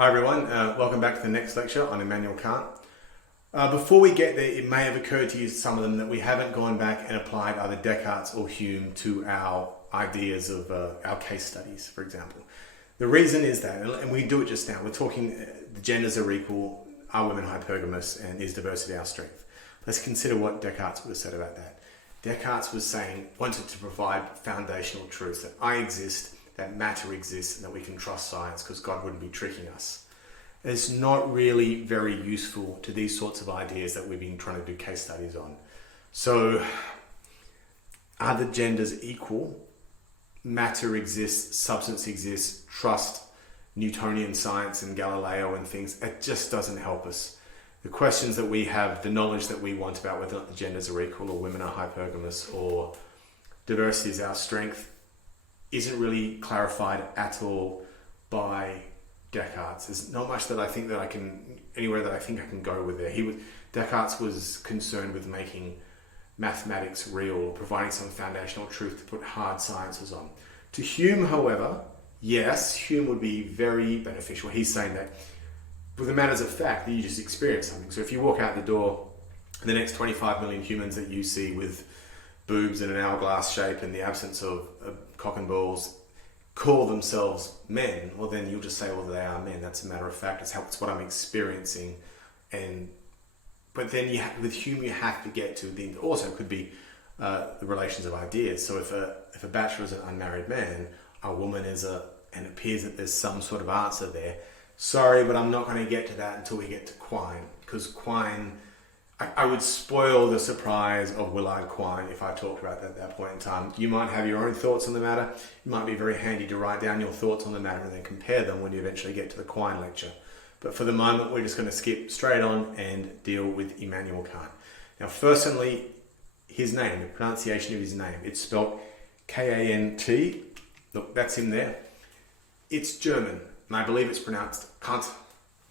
Hi everyone, welcome back to the next lecture on Immanuel Kant. Before we get there, it may have occurred to you, some of them, that we haven't gone back and applied either Descartes or Hume to our ideas of our case studies, for example. The reason is that, and we do it just now, we're talking the genders are equal, are women hypergamous, and is diversity our strength. Let's consider what Descartes would have said about that. Descartes wanted to provide foundational truths, that I exist, that matter exists, and that we can trust science because God wouldn't be tricking us. It's not really very useful to these sorts of ideas that we've been trying to do case studies on. So, are the genders equal? Matter exists, substance exists, trust Newtonian science and Galileo and things. It just doesn't help us. The questions that we have, the knowledge that we want about whether or not the genders are equal or women are hypergamous or diversity is our strength, isn't really clarified at all by Descartes. There's not much that I think that I can go with there. Descartes was concerned with making mathematics real, or providing some foundational truth to put hard sciences on. To Hume, however, yes, Hume would be very beneficial. He's saying that with the matters of fact, that you just experience something. So if you walk out the door, the next 25 million humans that you see with boobs in an hourglass shape in the absence of cock and balls call themselves men, well then you'll just say, well, they are men. That's a matter of fact. It's what I'm experiencing. But then with Hume, you have to get to the, also it could be the relations of ideas. So if a bachelor is an unmarried man, a woman is and it appears that there's some sort of answer there. Sorry, but I'm not going to get to that until we get to Quine, because Quine, I would spoil the surprise of Willard Quine if I talked about that at that point in time. You might have your own thoughts on the matter. It might be very handy to write down your thoughts on the matter and then compare them when you eventually get to the Quine lecture. But for the moment, we're just going to skip straight on and deal with Immanuel Kant. Now, firstly, his name, the pronunciation of his name. It's spelled K-A-N-T. Look, that's in there. It's German, and I believe it's pronounced Kant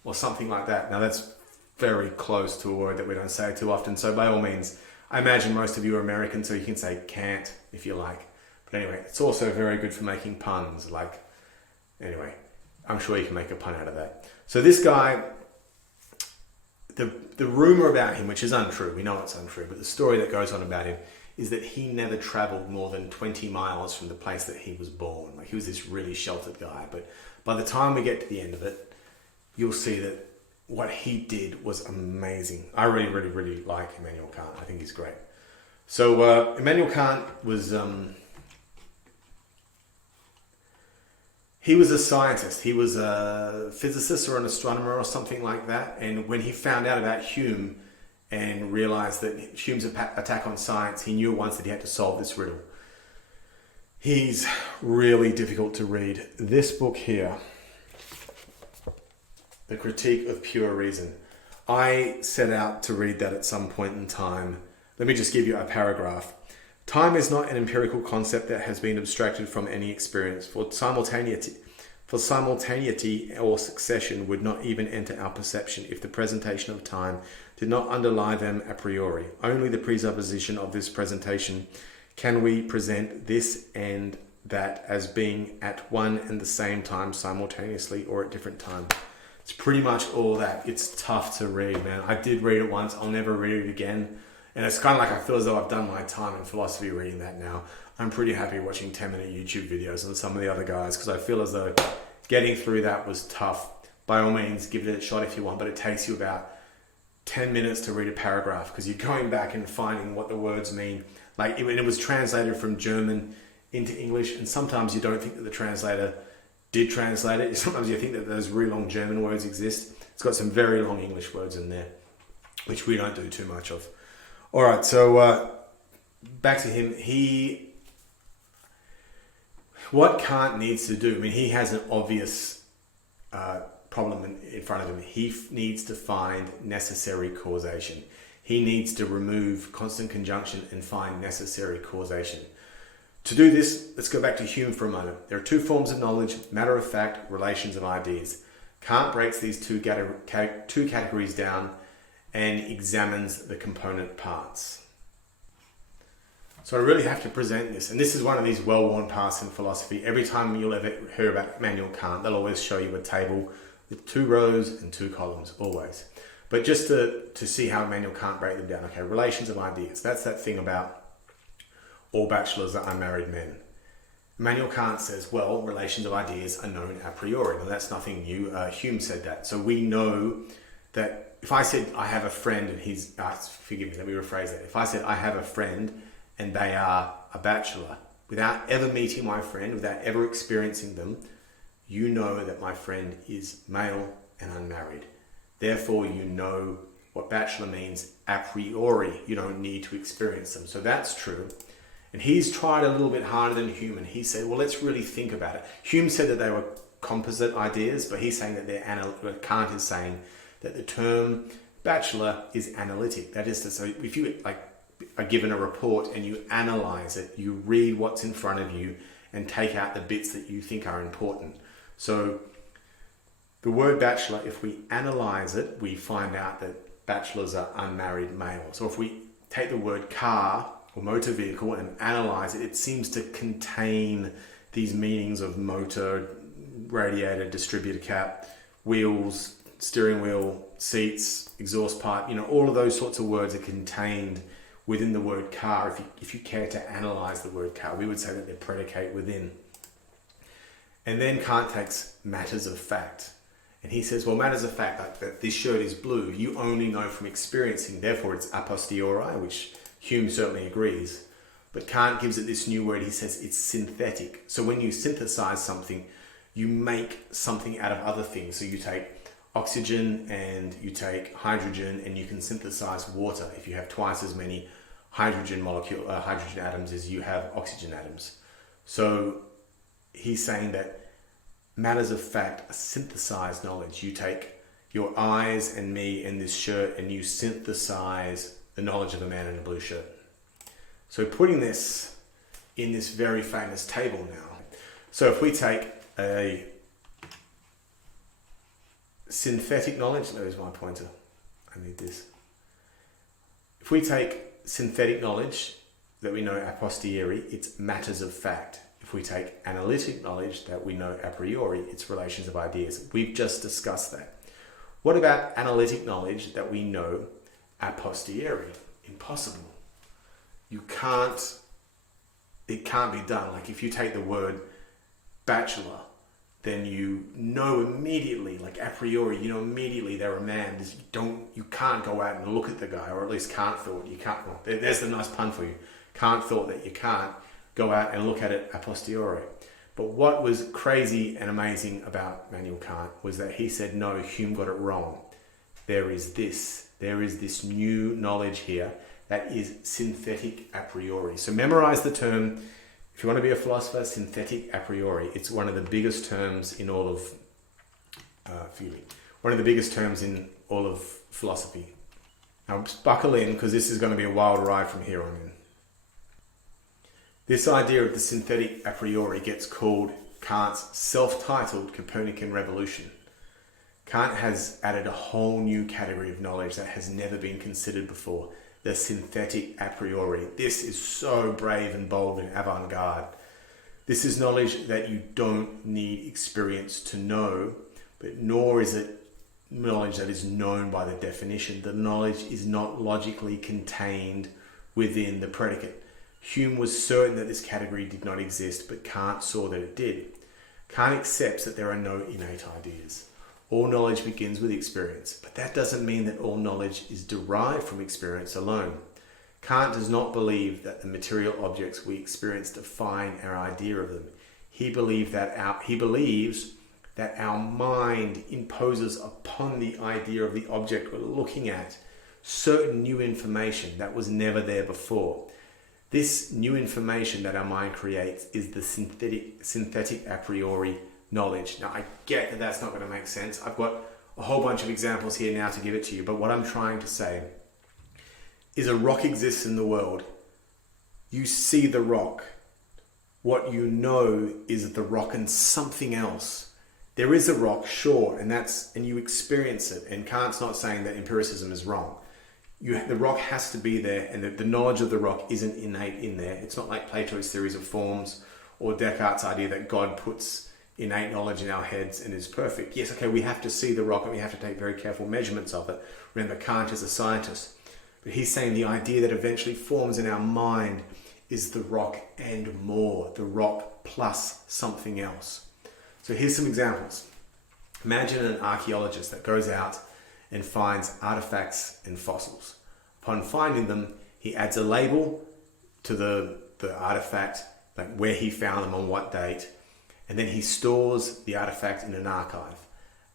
or something like that. Now, that's very close to a word that we don't say too often. So by all means, I imagine most of you are American, so you can say can't if you like. But anyway, it's also very good for making puns. Anyway, I'm sure you can make a pun out of that. So this guy, the rumor about him, which is untrue, we know it's untrue, but the story that goes on about him is that he never traveled more than 20 miles from the place that he was born. He was this really sheltered guy. But by the time we get to the end of it, you'll see that what he did was amazing. I really, really, really like Immanuel Kant. I think he's great. So Immanuel Kant was he was a scientist. He was a physicist or an astronomer or something like that. And when he found out about Hume and realized that Hume's attack on science, he knew at once that he had to solve this riddle. He's really difficult to read. This book here, The Critique of Pure Reason. I set out to read that at some point in time. Let me just give you a paragraph. Time is not an empirical concept that has been abstracted from any experience. For simultaneity or succession would not even enter our perception if the presentation of time did not underlie them a priori. Only the presupposition of this presentation can we present this and that as being at one and the same time simultaneously or at different times. It's pretty much all that. It's tough to read, man. I did read it once. I'll never read it again. And it's kind of like I feel as though I've done my time in philosophy reading that now. I'm pretty happy watching 10-minute YouTube videos on some of the other guys because I feel as though getting through that was tough. By all means, give it a shot if you want, but it takes you about 10 minutes to read a paragraph because you're going back and finding what the words mean. It was translated from German into English, and sometimes you don't think that the translator did translate it. Sometimes you think that those really long German words exist. It's got some very long English words in there, which we don't do too much of. All right, so back to him. What Kant needs to do, he has an obvious problem in front of him. He needs to find necessary causation. He needs to remove constant conjunction and find necessary causation. To do this, let's go back to Hume for a moment. There are two forms of knowledge, matter of fact, relations of ideas. Kant breaks these two categories down and examines the component parts. So I really have to present this, and this is one of these well-worn paths in philosophy. Every time you'll ever hear about Immanuel Kant, they'll always show you a table with 2 rows and 2 columns, always. But just to see how Immanuel Kant break them down. Okay, relations of ideas. That's that thing about all bachelors are unmarried men. Immanuel Kant says, well, relations of ideas are known a priori. Now, that's nothing new. Hume said that. So we know that if I said I have a friend and he's, forgive me, let me rephrase that. If I said I have a friend and they are a bachelor, without ever meeting my friend, without ever experiencing them, you know that my friend is male and unmarried. Therefore, you know what bachelor means a priori. You don't need to experience them. So that's true. And he's tried a little bit harder than Hume, and he said, well, let's really think about it. Hume said that they were composite ideas, but he's saying that Kant is saying that the term bachelor is analytic. That is to say, if you are given a report and you analyze it, you read what's in front of you and take out the bits that you think are important. So the word bachelor, if we analyze it, we find out that bachelors are unmarried males. So if we take the word car or motor vehicle and analyze it, it seems to contain these meanings of motor, radiator, distributor cap, wheels, steering wheel, seats, exhaust pipe, all of those sorts of words are contained within the word car. If you care to analyze the word car, we would say that they're predicate within. And then Kant takes matters of fact. And he says, well, matters of fact, like that this shirt is blue, you only know from experiencing, therefore it's a posteriori, which Hume certainly agrees. But Kant gives it this new word, he says it's synthetic. So when you synthesize something, you make something out of other things. So you take oxygen and you take hydrogen and you can synthesize water if you have twice as many hydrogen atoms as you have oxygen atoms. So he's saying that matters of fact are synthesized knowledge. You take your eyes and me and this shirt and you synthesize the knowledge of a man in a blue shirt. So putting this in this very famous table now. So if we take a synthetic knowledge, there's my pointer, I need this. If we take synthetic knowledge that we know a posteriori, it's matters of fact. If we take analytic knowledge that we know a priori, it's relations of ideas. We've just discussed that. What about analytic knowledge that we know a posteriori? Impossible. It can't be done. Like if you take the word bachelor, then you know immediately, like a priori, you know immediately they're a man. You can't go out and look at the guy, or at least Kant thought you can't. Well, there's the nice pun for you. Kant thought that you can't go out and look at it a posteriori. But what was crazy and amazing about Immanuel Kant was that he said, no, Hume got it wrong. There is this new knowledge here that is synthetic a priori. So memorize the term, if you want to be a philosopher, synthetic a priori. It's one of the biggest terms in all of philosophy. Now buckle in, because this is going to be a wild ride from here on in. This idea of the synthetic a priori gets called Kant's self-titled Copernican revolution. Kant has added a whole new category of knowledge that has never been considered before, the synthetic a priori. This is so brave and bold and avant-garde. This is knowledge that you don't need experience to know, but nor is it knowledge that is known by the definition. The knowledge is not logically contained within the predicate. Hume was certain that this category did not exist, but Kant saw that it did. Kant accepts that there are no innate ideas. All knowledge begins with experience, but that doesn't mean that all knowledge is derived from experience alone. Kant does not believe that the material objects we experience define our idea of them. He believes that our mind imposes upon the idea of the object we're looking at certain new information that was never there before. This new information that our mind creates is the synthetic a priori knowledge. Now, I get that that's not going to make sense. I've got a whole bunch of examples here now to give it to you, but what I'm trying to say is a rock exists in the world. You see the rock. What you know is the rock and something else. There is a rock, sure, and you experience it. And Kant's not saying that empiricism is wrong. The rock has to be there, and the knowledge of the rock isn't innate in there. It's not like Plato's theories of forms or Descartes' idea that God puts innate knowledge in our heads and is perfect. Yes, okay, we have to see the rock and we have to take very careful measurements of it. Remember, Kant is a scientist. But he's saying the idea that eventually forms in our mind is the rock and more, the rock plus something else. So here's some examples. Imagine an archaeologist that goes out and finds artifacts and fossils. Upon finding them, he adds a label to the artifact, like where he found them on what date, and then he stores the artifact in an archive.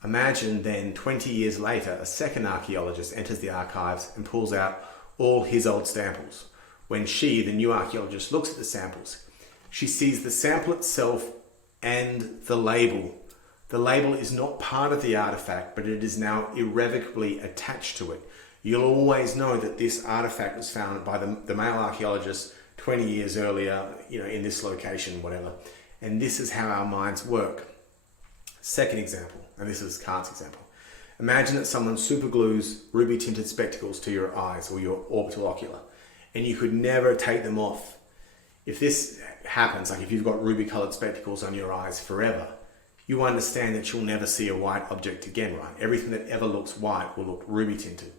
Imagine then 20 years later, a second archaeologist enters the archives and pulls out all his old samples. When she, the new archaeologist, looks at the samples, she sees the sample itself and the label. The label is not part of the artifact, but it is now irrevocably attached to it. You'll always know that this artifact was found by the male archaeologist 20 years earlier, in this location, whatever. And this is how our minds work. Second example, and this is Kant's example. Imagine that someone superglues ruby tinted spectacles to your eyes or your orbital ocular, and you could never take them off. If this happens, like if you've got ruby colored spectacles on your eyes forever, you understand that you'll never see a white object again, right? Everything that ever looks white will look ruby tinted.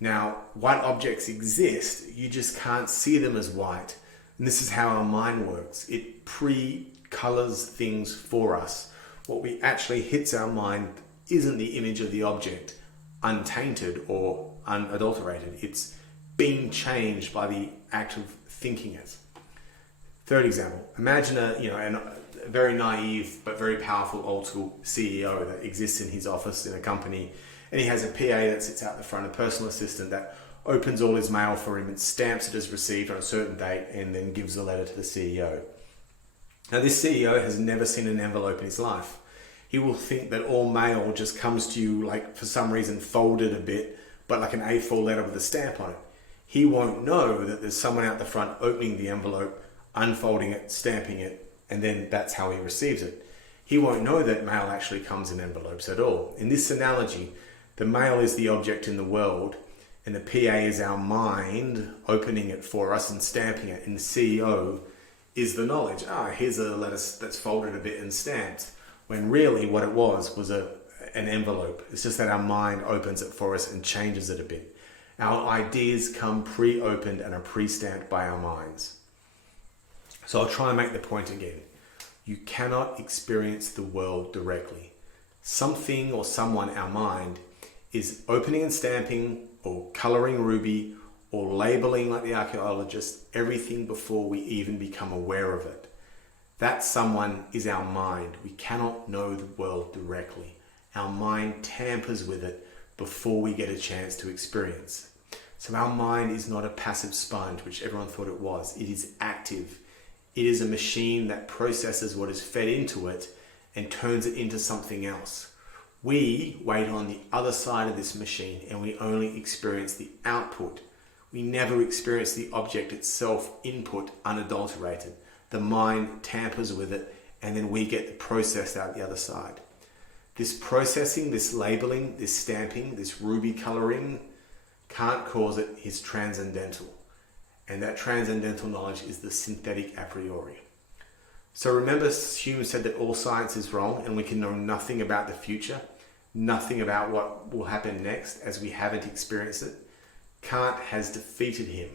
Now, white objects exist, you just can't see them as white. And this is how our mind works. It pre-colors things for us. What we actually hits our mind isn't the image of the object, untainted or unadulterated. It's being changed by the act of thinking it. Third example, imagine a very naive but very powerful old school CEO that exists in his office in a company, and he has a PA that sits out the front, a personal assistant that opens all his mail for him and stamps it as received on a certain date and then gives the letter to the CEO. Now this CEO has never seen an envelope in his life. He will think that all mail just comes to you like for some reason folded a bit, but like an A4 letter with a stamp on it. He won't know that there's someone out the front opening the envelope, unfolding it, stamping it, and then that's how he receives it. He won't know that mail actually comes in envelopes at all. In this analogy, the mail is the object in the world, and the PA is our mind opening it for us and stamping it, and the CEO is the knowledge. Here's a letter that's folded a bit and stamped, when really what it was an envelope. It's just that our mind opens it for us and changes it a bit. Our ideas come pre-opened and are pre-stamped by our minds. So I'll try and make the point again. You cannot experience the world directly. Something or someone, our mind, is opening and stamping or coloring ruby or labeling like the archaeologist everything before we even become aware of it. That someone is our mind. We cannot know the world directly. Our mind tampers with it before we get a chance to experience. So our mind is not a passive sponge, which everyone thought it was. It is active. It is a machine that processes what is fed into it and turns it into something else. We wait on the other side of this machine and we only experience the output. We never experience the object itself, input, unadulterated. The mind tampers with it and then we get the process out the other side. This processing, this labeling, this stamping, this ruby coloring, Kant calls it his transcendental. And that transcendental knowledge is the synthetic a priori. So remember, Hume said that all science is wrong and we can know nothing about the future, nothing about what will happen next as we haven't experienced it. Kant has defeated him.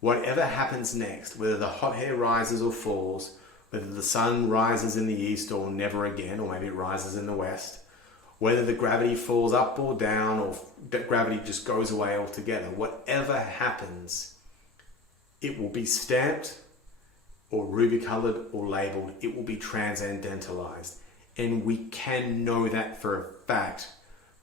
Whatever happens next, whether the hot air rises or falls, whether the sun rises in the east or never again, or maybe it rises in the west, whether the gravity falls up or down, or gravity just goes away altogether, whatever happens, it will be stamped or ruby colored or labeled. It will be transcendentalized. And we can know that for a fact.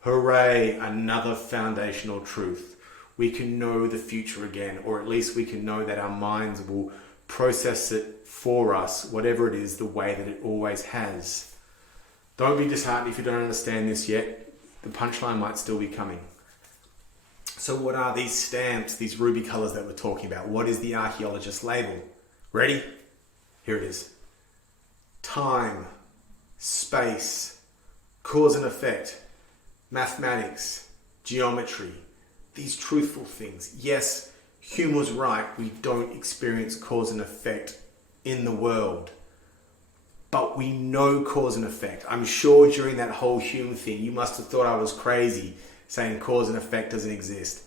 Hooray, another foundational truth. We can know the future again, or at least we can know that our minds will process it for us, whatever it is, the way that it always has. Don't be disheartened if you don't understand this yet. The punchline might still be coming. So what are these stamps, these ruby colors that we're talking about? What is the archaeologist's label? Ready? Here it is. Time, space, cause and effect, mathematics, geometry, these truthful things. Yes, Hume was right. We don't experience cause and effect in the world. but we know cause and effect. I'm sure during that whole Hume thing, you must have thought I was crazy saying cause and effect doesn't exist.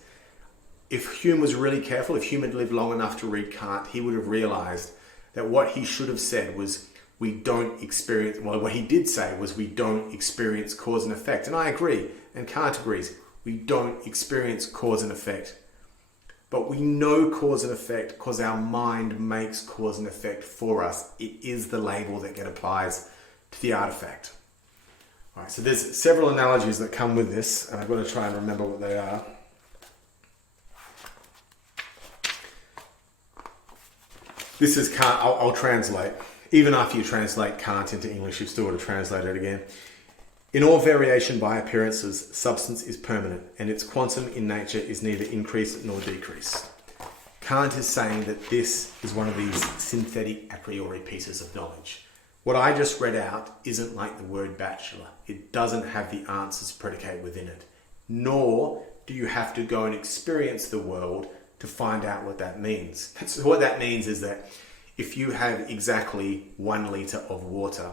If Hume was really careful, if Hume had lived long enough to read Kant, he would have realized that what he should have said was, we don't experience, well, what he did say was, we don't experience cause and effect. And I agree, and Kant agrees, we don't experience cause and effect. But we know cause and effect because our mind makes cause and effect for us. It is the label that get applies to the artifact. All right, so there's several analogies that come with this, and I've got to try and remember what they are. This is Kant. I'll translate. Even after you translate Kant into English, you've still got to translate it again. In all variation by appearances, substance is permanent, and its quantum in nature is neither increase nor decrease. Kant is saying that this is one of these synthetic a priori pieces of knowledge. What I just read out isn't like the word bachelor. It doesn't have the answers predicate within it. Nor do you have to go and experience the world to find out what that means. So what that means is that if you have exactly 1 liter of water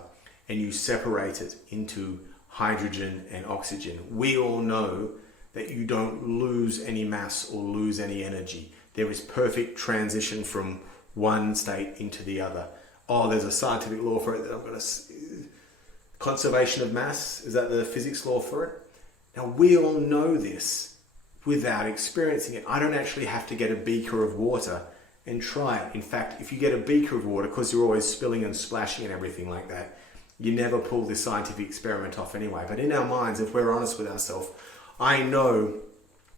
and you separate it into hydrogen and oxygen, we all know that you don't lose any mass or lose any energy. There is perfect transition from one state into the other. Oh, there's a scientific law for it that I'm going to... Conservation of mass, is that the physics law for it? Now, we all know this without experiencing it. I don't actually have to get a beaker of water and try it. In fact, if you get a beaker of water, because you're always spilling and splashing and everything like that, you never pull this scientific experiment off anyway. But in our minds, if we're honest with ourselves, I know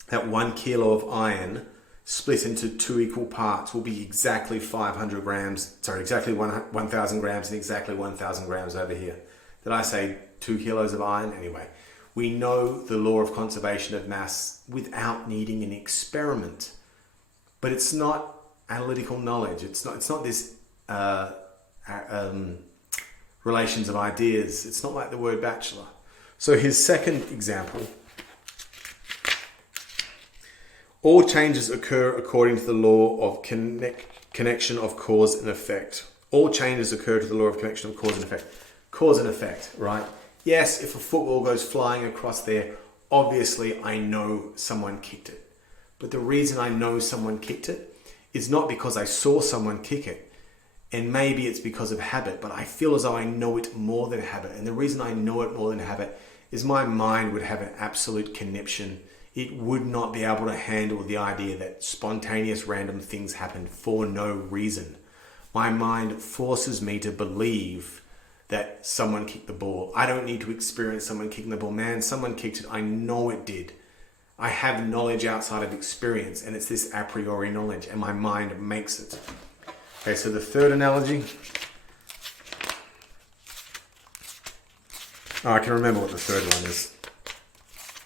that 1 kilo of iron split into 2 equal parts will be exactly 500 grams, exactly 1,000 grams and exactly 1,000 grams over here. Did I say 2 kilos of iron? Anyway, we know the law of conservation of mass without needing an experiment. But it's not analytical knowledge. It's not this relations of ideas. It's not like the word bachelor. So his second example: all changes occur according to the law of connection of cause and effect. All changes occur to the law of connection of cause and effect. Cause and effect, right? Yes, if a football goes flying across there, obviously I know someone kicked it. But the reason I know someone kicked it is not because I saw someone kick it. And maybe it's because of habit, but I feel as though I know it more than habit. And the reason I know it more than habit is my mind would have an absolute conniption. It would not be able to handle the idea that spontaneous random things happen for no reason. My mind forces me to believe that someone kicked the ball. I don't need to experience someone kicking the ball. Man, someone kicked it. I know it did. I have knowledge outside of experience, and it's this a priori knowledge, and my mind makes it. Okay, so the third analogy. Oh, I can remember what the third one is.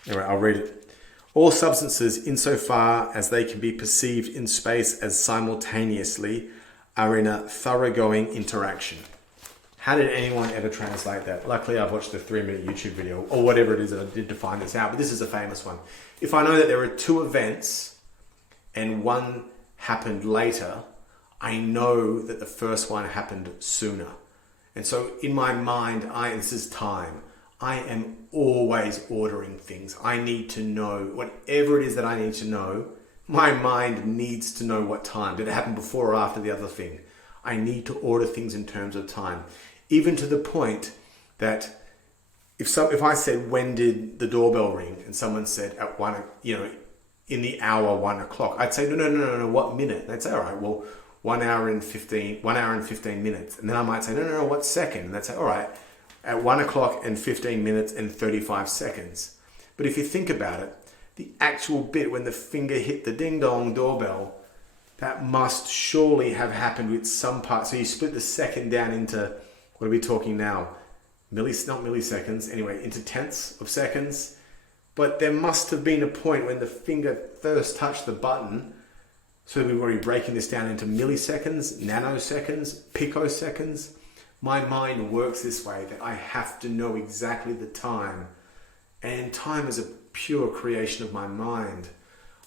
Anyway, I'll read it. All substances, insofar as they can be perceived in space as simultaneously, are in a thoroughgoing interaction. How did anyone ever translate that? Luckily, I've watched a 3-minute YouTube video, or whatever it is that I did to find this out, but this is a famous one. If I know that there are 2 events, and one happened later, I know that the first one happened sooner. And so in my mind, this is time. I am always ordering things. I need to know whatever it is that I need to know. My mind needs to know what time. Did it happen before or after the other thing? I need to order things in terms of time. Even to the point that if I said, when did the doorbell ring? And someone said at in the hour 1 o'clock, I'd say, no, what minute? They'd say, all right, well, 1 hour and 15 minutes. And then I might say, no, what second? And they'd say, all right, at 1 o'clock and 15 minutes and 35 seconds. But if you think about it, the actual bit when the finger hit the ding-dong doorbell, that must surely have happened with some part. So you split the second down into, what are we talking now? Not milliseconds, anyway, into tenths of seconds. But there must have been a point when the finger first touched the button. So we've already breaking this down into milliseconds, nanoseconds, picoseconds. My mind works this way, that I have to know exactly the time. And time is a pure creation of my mind.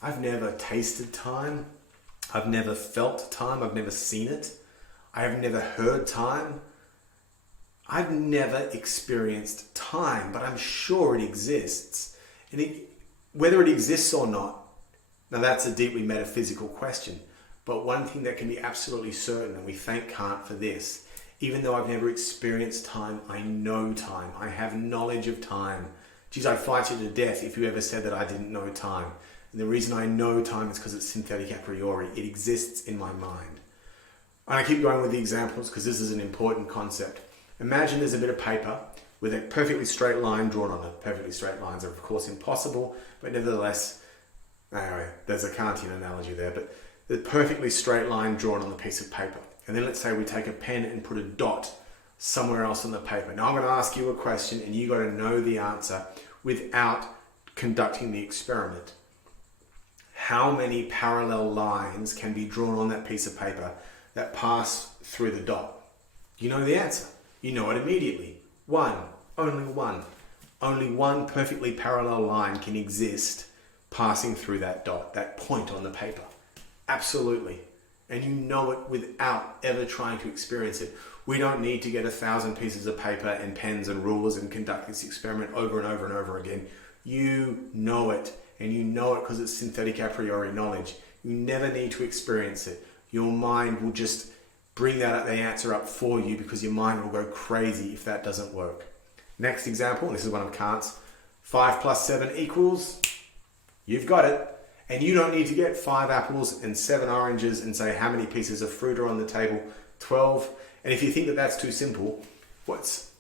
I've never tasted time. I've never felt time. I've never seen it. I have never heard time. I've never experienced time, but I'm sure it exists. And whether it exists or not, now that's a deeply metaphysical question. But one thing that can be absolutely certain, and we thank Kant for this, even though I've never experienced time, I know time. I have knowledge of time. Geez, I'd fight you to death if you ever said that I didn't know time. And the reason I know time is because it's synthetic a priori. It exists in my mind. And I keep going with the examples because this is an important concept. Imagine there's a bit of paper with a perfectly straight line drawn on it. Perfectly straight lines are of course impossible, but nevertheless, anyway, there's a Kantian analogy there, but the perfectly straight line drawn on the piece of paper. And then let's say we take a pen and put a dot somewhere else on the paper. Now I'm going to ask you a question and you got to know the answer without conducting the experiment. How many parallel lines can be drawn on that piece of paper that pass through the dot? You know the answer. You know it immediately. One. Only one. Only one perfectly parallel line can exist passing through that dot, that point on the paper. Absolutely. And you know it without ever trying to experience it. We don't need to get 1,000 pieces of paper and pens and rulers and conduct this experiment over and over and over again. You know it, and you know it because it's synthetic a priori knowledge. You never need to experience it. Your mind will just bring the answer up for you because your mind will go crazy if that doesn't work. Next example, this is one of Kant's. 5 plus 7 equals, you've got it. And you don't need to get 5 apples and 7 oranges and say how many pieces of fruit are on the table, 12. And if you think that that's too simple, what's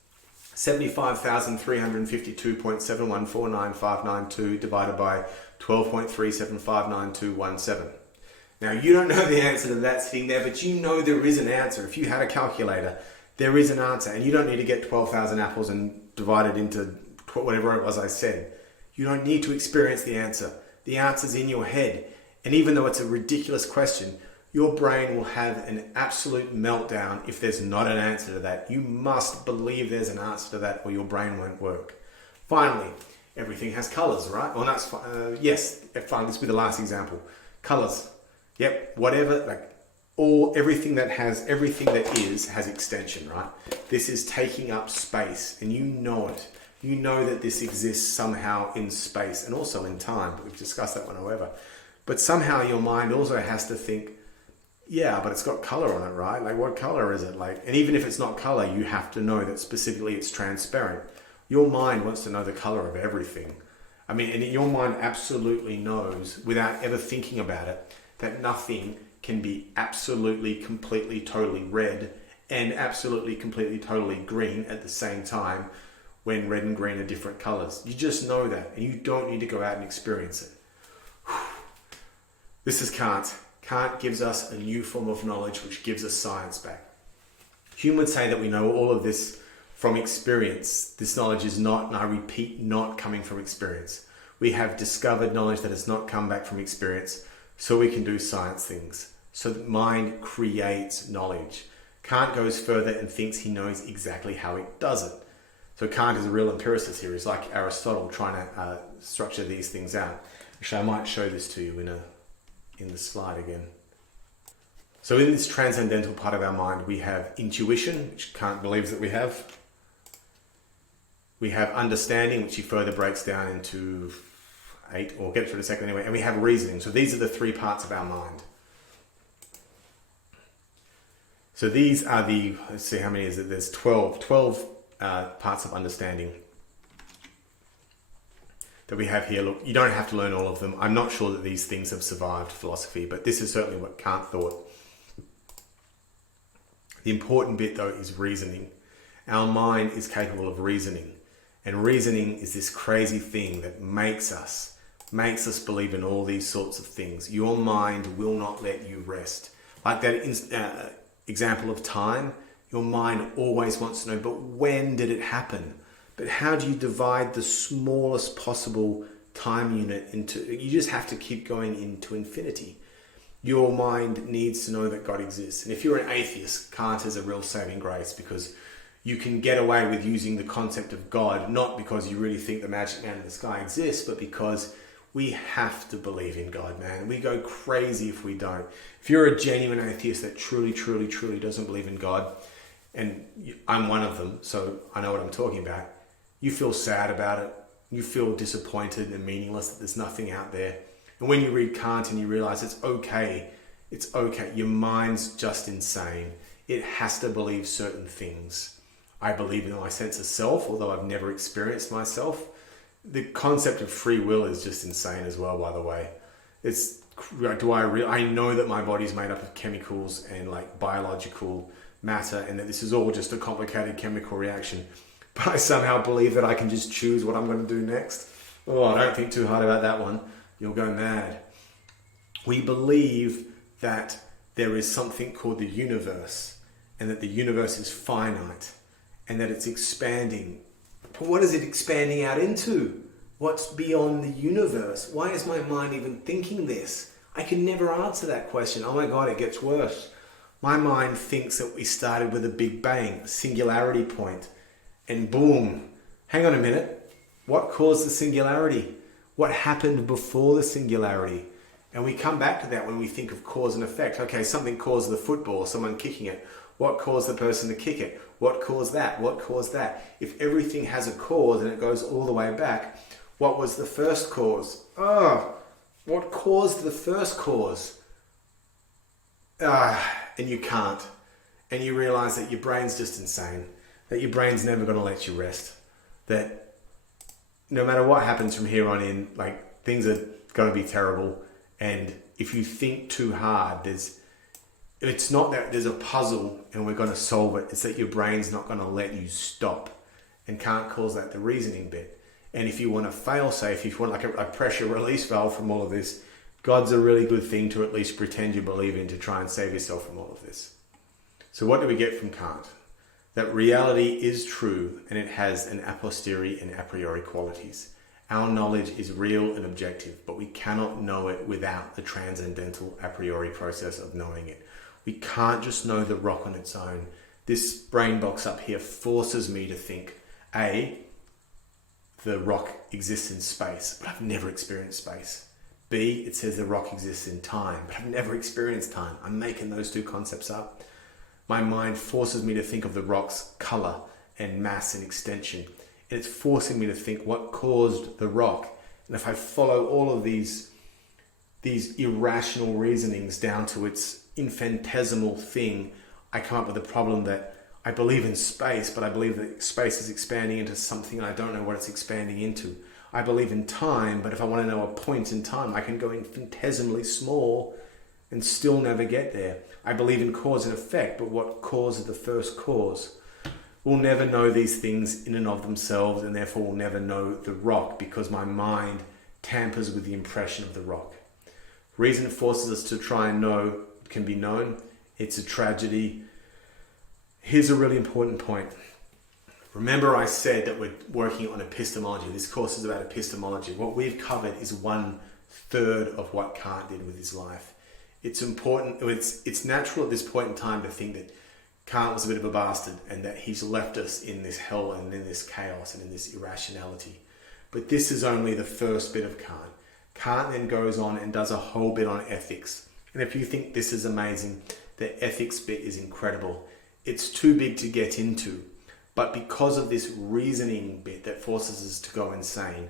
75,352.7149592 divided by 12.3759217? Now you don't know the answer to that sitting there, but you know there is an answer. If you had a calculator, there is an answer. And you don't need to get 12,000 apples and divide it into whatever it was I said. You don't need to experience the answer. The answer's in your head. And even though it's a ridiculous question, your brain will have an absolute meltdown if there's not an answer to that. You must believe there's an answer to that or your brain won't work. Finally, everything has colors, right? Well, that's yes, fine. This will be the last example. Colors. Yep, whatever, everything that is has extension, right? This is taking up space and you know it. You know that this exists somehow in space and also in time, but we've discussed that one, however. But somehow your mind also has to think, yeah, but it's got color on it, right? Like, what color is it? And even if it's not color, you have to know that specifically it's transparent. Your mind wants to know the color of everything. I mean, and your mind absolutely knows, without ever thinking about it, that nothing can be absolutely, completely, totally red and absolutely, completely, totally green at the same time when red and green are different colors. You just know that and you don't need to go out and experience it. This is Kant. Kant gives us a new form of knowledge which gives us science back. Hume would say that we know all of this from experience. This knowledge is not, and I repeat, not coming from experience. We have discovered knowledge that has not come back from experience, so we can do science things. So the mind creates knowledge. Kant goes further and thinks he knows exactly how it does it. So Kant is a real empiricist here. He's like Aristotle trying to structure these things out. Actually, I might show this to you in the slide again. So in this transcendental part of our mind, we have intuition, which Kant believes that we have. We have understanding, which he further breaks down into 8, or get to it in a second anyway. And we have reasoning. So these are the 3 parts of our mind. So these are let's see, how many is it? There's 12 parts of understanding that we have here. Look, you don't have to learn all of them. I'm not sure that these things have survived philosophy, but this is certainly what Kant thought. The important bit, though, is reasoning. Our mind is capable of reasoning. And reasoning is this crazy thing that makes us believe in all these sorts of things. Your mind will not let you rest. Like that example of time, your mind always wants to know, but when did it happen? But how do you divide the smallest possible time unit into? You just have to keep going into infinity. Your mind needs to know that God exists. And if you're an atheist, Kant is a real saving grace, because you can get away with using the concept of God, not because you really think the magic man in the sky exists, but because we have to believe in God, man. We go crazy if we don't. If you're a genuine atheist that truly, truly, truly doesn't believe in God, and I'm one of them, so I know what I'm talking about. You feel sad about it. You feel disappointed and meaningless that there's nothing out there. And when you read Kant and you realize it's okay, your mind's just insane. It has to believe certain things. I believe in my sense of self, although I've never experienced myself. The concept of free will is just insane as well, by the way. I know that my body's made up of chemicals and like biological matter, and that this is all just a complicated chemical reaction. But I somehow believe that I can just choose what I'm going to do next. Oh, don't think too hard about that one. You'll go mad. We believe that there is something called the universe, and that the universe is finite, and that it's expanding. But what is it expanding out into? What's beyond the universe? Why is my mind even thinking this? I can never answer that question. Oh my God, it gets worse. My mind thinks that we started with a big bang, a singularity point, and boom. Hang on a minute. What caused the singularity? What happened before the singularity? And we come back to that when we think of cause and effect. Okay, something caused the football, someone kicking it. What caused the person to kick it? What caused that? What caused that? If everything has a cause and it goes all the way back, what was the first cause? What caused the first cause? And you can't. And you realize that your brain's just insane. That your brain's never going to let you rest. That no matter what happens from here on in, like, things are going to be terrible. And if you think too hard, it's not that there's a puzzle and we're going to solve it. It's that your brain's not going to let you stop. And Kant calls that the reasoning bit. And if you want a fail-safe, if you want like a pressure release valve from all of this, God's a really good thing to at least pretend you believe in to try and save yourself from all of this. So what do we get from Kant? That reality is true, and it has an a posteriori and a priori qualities. Our knowledge is real and objective, but we cannot know it without the transcendental a priori process of knowing it. We can't just know the rock on its own. This brain box up here forces me to think, A, the rock exists in space, but I've never experienced space. B, it says the rock exists in time, but I've never experienced time. I'm making those two concepts up. My mind forces me to think of the rock's color and mass and extension. And it's forcing me to think what caused the rock. And if I follow all of these irrational reasonings down to its infinitesimal thing, I come up with a problem that I believe in space, but I believe that space is expanding into something and I don't know what it's expanding into. I believe in time, but if I want to know a point in time, I can go infinitesimally small and still never get there. I believe in cause and effect, but what caused the first cause? We'll never know these things in and of themselves, and therefore we'll never know the rock because my mind tampers with the impression of the rock. Reason forces us to try and know what can be known. It's a tragedy. Here's a really important point. Remember I said that we're working on epistemology. This course is about epistemology. What we've covered is 1/3 of what Kant did with his life. It's important, it's natural at this point in time to think that Kant was a bit of a bastard and that he's left us in this hell and in this chaos and in this irrationality. But this is only the first bit of Kant. Kant then goes on and does a whole bit on ethics. And if you think this is amazing, the ethics bit is incredible. It's too big to get into. But because of this reasoning bit that forces us to go insane,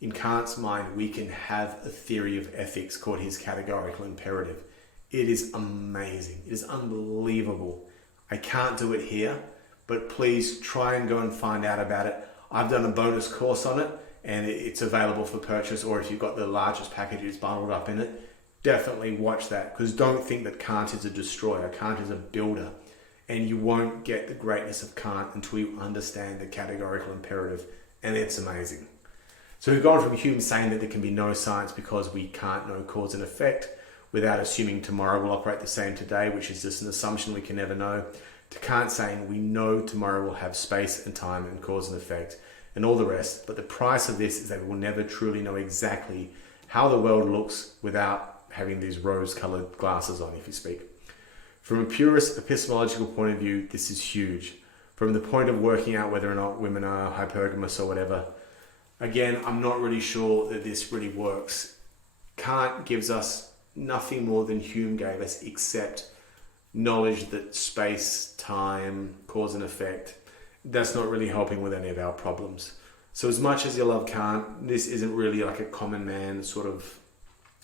in Kant's mind, we can have a theory of ethics called his Categorical Imperative. It is amazing. It is unbelievable. I can't do it here, but please try and go and find out about it. I've done a bonus course on it, and it's available for purchase, or if you've got the largest package, it's bundled up in it. Definitely watch that, because don't think that Kant is a destroyer. Kant is a builder. And you won't get the greatness of Kant until you understand the Categorical Imperative, and it's amazing. So we've gone from Hume saying that there can be no science because we can't know cause and effect without assuming tomorrow will operate the same today, which is just an assumption we can never know, to Kant saying we know tomorrow will have space and time and cause and effect and all the rest, but the price of this is that we will never truly know exactly how the world looks without having these rose-coloured glasses on, if you speak. From a purist epistemological point of view, this is huge. From the point of working out whether or not women are hypergamous or whatever, again, I'm not really sure that this really works. Kant gives us nothing more than Hume gave us, except knowledge that space, time, cause and effect, that's not really helping with any of our problems. So as much as you love Kant, this isn't really like a common man sort of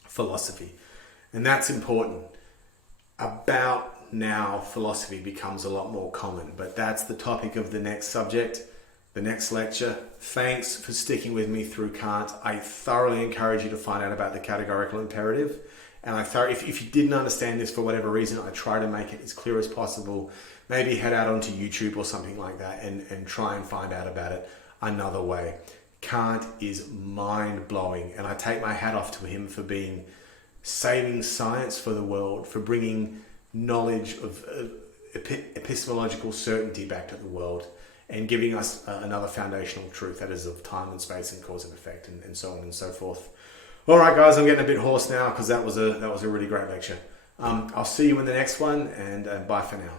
philosophy. And that's important. About now, philosophy becomes a lot more common, but that's the topic of the next subject, the next lecture. Thanks for sticking with me through Kant. I thoroughly encourage you to find out about the categorical imperative. And if you didn't understand this for whatever reason, I try to make it as clear as possible. Maybe head out onto YouTube or something like that and try and find out about it another way. Kant is mind-blowing, and I take my hat off to him for saving science for the world, for bringing knowledge of epistemological certainty back to the world, and giving us another foundational truth, that is of time and space and cause and effect, and so on and so forth. All right, guys, I'm getting a bit hoarse now because that was a really great lecture. I'll see you in the next one, and bye for now.